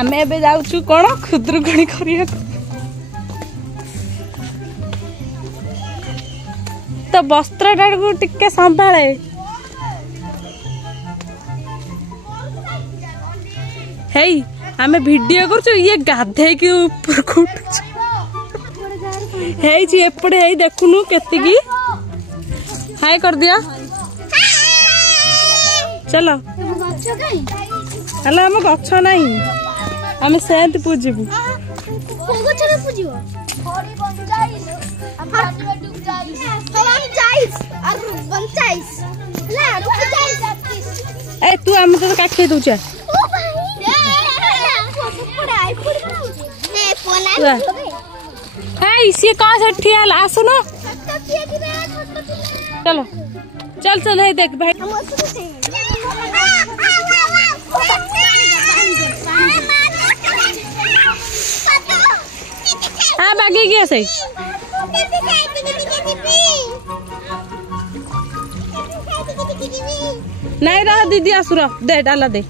आमे एबे जाउछु कोन खुदरुकुणी करिया तो वस्त्र टाड़ू टिके संभाले हेई आमे वीडियो करछु ये गाधे के ऊपर उठुछु हेई जी एपड़े हेई देखुनु केतिकी हाय कर दिया चलो हेलो हम गछ नहीं आमे सेंत पूजिबु ए तू आम तो काखे दउछ सी कहाँ से ठियाल आसो ना चलो चल चल है देख भाई हाँ बागी गया सही नहीं रहा दीदी आसुरा दे डाला दे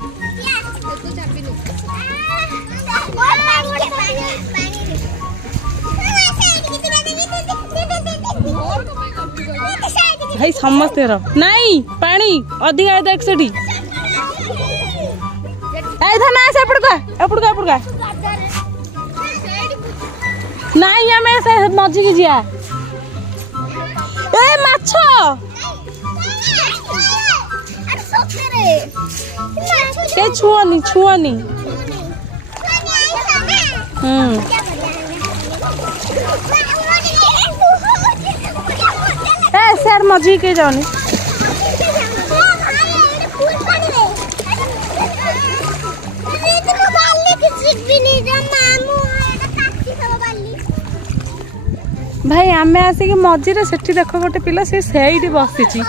भाई समस्ते नहीं पानी अधिका देख से ना एपड़का नहीं हमें से मजी की जिया ए माछो के छुआनी ए सर मजी के जानी भाई आम आसिक मझीरे से देख गोटे पिला से बसी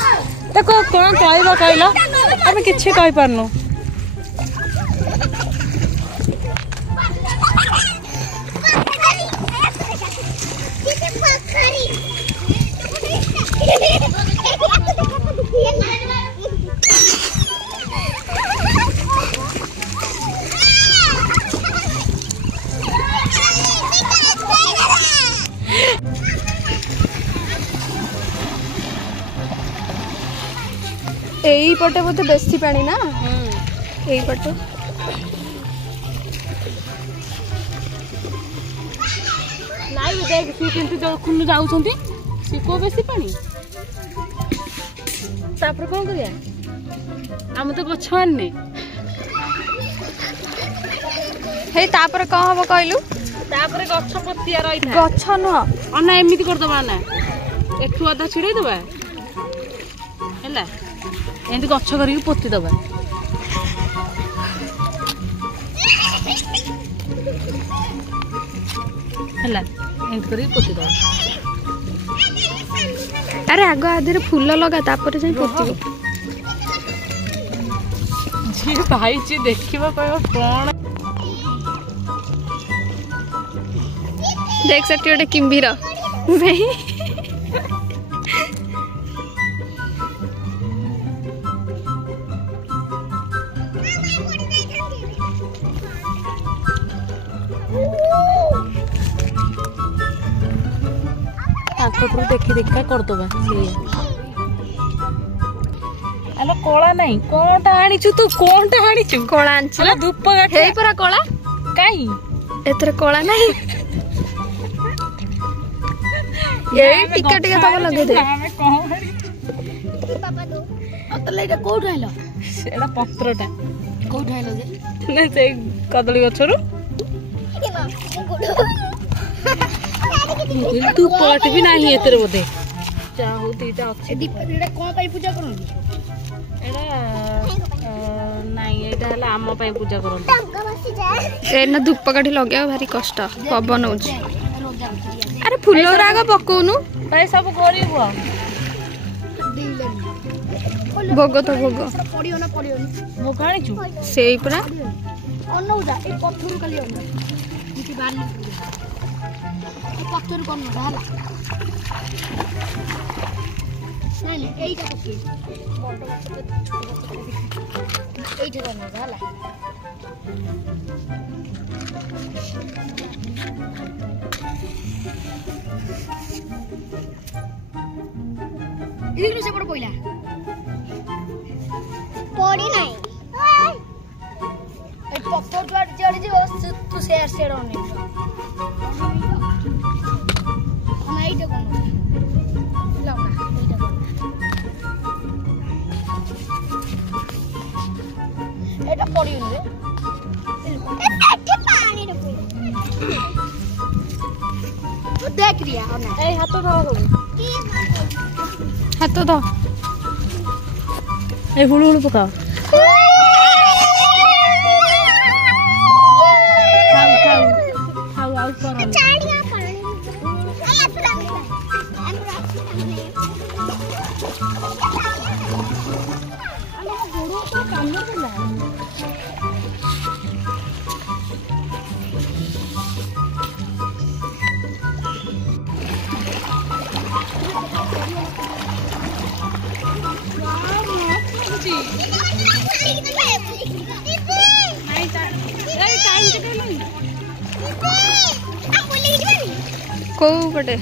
देखो कौन कह कहल आम कि पारनु यही पटे बोधे बेसी पानी ना यही पटे नाई देख सी केंती जो खुनु जाउछंती सी को बेसी पानी तापर कोन करिया हम तो गछवान ने हे तापर का हबो कहलु तापर गछ पत्तिया रही था गछ न अना एमिति कर दबा ना एकठु आधा छिड़ै दबा हैला एंती गछ करी पोती दबा हैला एंती करी पोती दबा अरे आगो आधे फूल लगा तापर जाई पोती जी भाई जी देखिबा कहबो कोन देख सकते हो किम्भीर भाई देखी देखा कर दबा अलो कोला नहीं कोनटा आनिचु तू कोनटा आनिचु कोला आनछि अलो धूप गाठ हेई परा कोला काई एतरे कोला नहीं यही टिका टिका तब लगे दे पापा दो अतले एटा कोठ आइलो एटा पत्रटा कोठ आइलो जे नै से कदली गछरु तू पट भी नहीं एतरे बोधे चाहू तीटा अछि दीप एटा कोन पई पूजा करन एटा नहीं एटा हला आम पई पूजा करन एना धूप काठी लगे भारी कष्ट पवन होछि अरे फूल राग पकोनु भाई सब गरीब हुआ भोग तो भोग पड़ियो ना मो काणी छु सेई परा अनौ जा ए पत्थर काली अनौ इति बाली ए पत्थर कोन हाला नहीं एई का पत्थर ଏଇଠି କରନା ହେଲା ଇଂଲିଶ ସେପଟ ପଇଲା ପଡି ନାହିଁ ଏ ପଥର ଯୁଆଡେ ଯୁଆଡେ ଯିବ ତୁ ସେଆଡ ସେଆଡ ଅନେଇବ ଏଇଟା କଣ এটা পড়িনি রে এটা পানি রে পড়ি তো দেখ রিয়া না এই হাত ধরো কি হাত দাও এই হুলু হুলু পকাও খাও খাও খাও আউ করো চাড়িয়া পানি এই এতটা আমি গোড়ো তো কামড় দিলা କୋଉ ପଟେ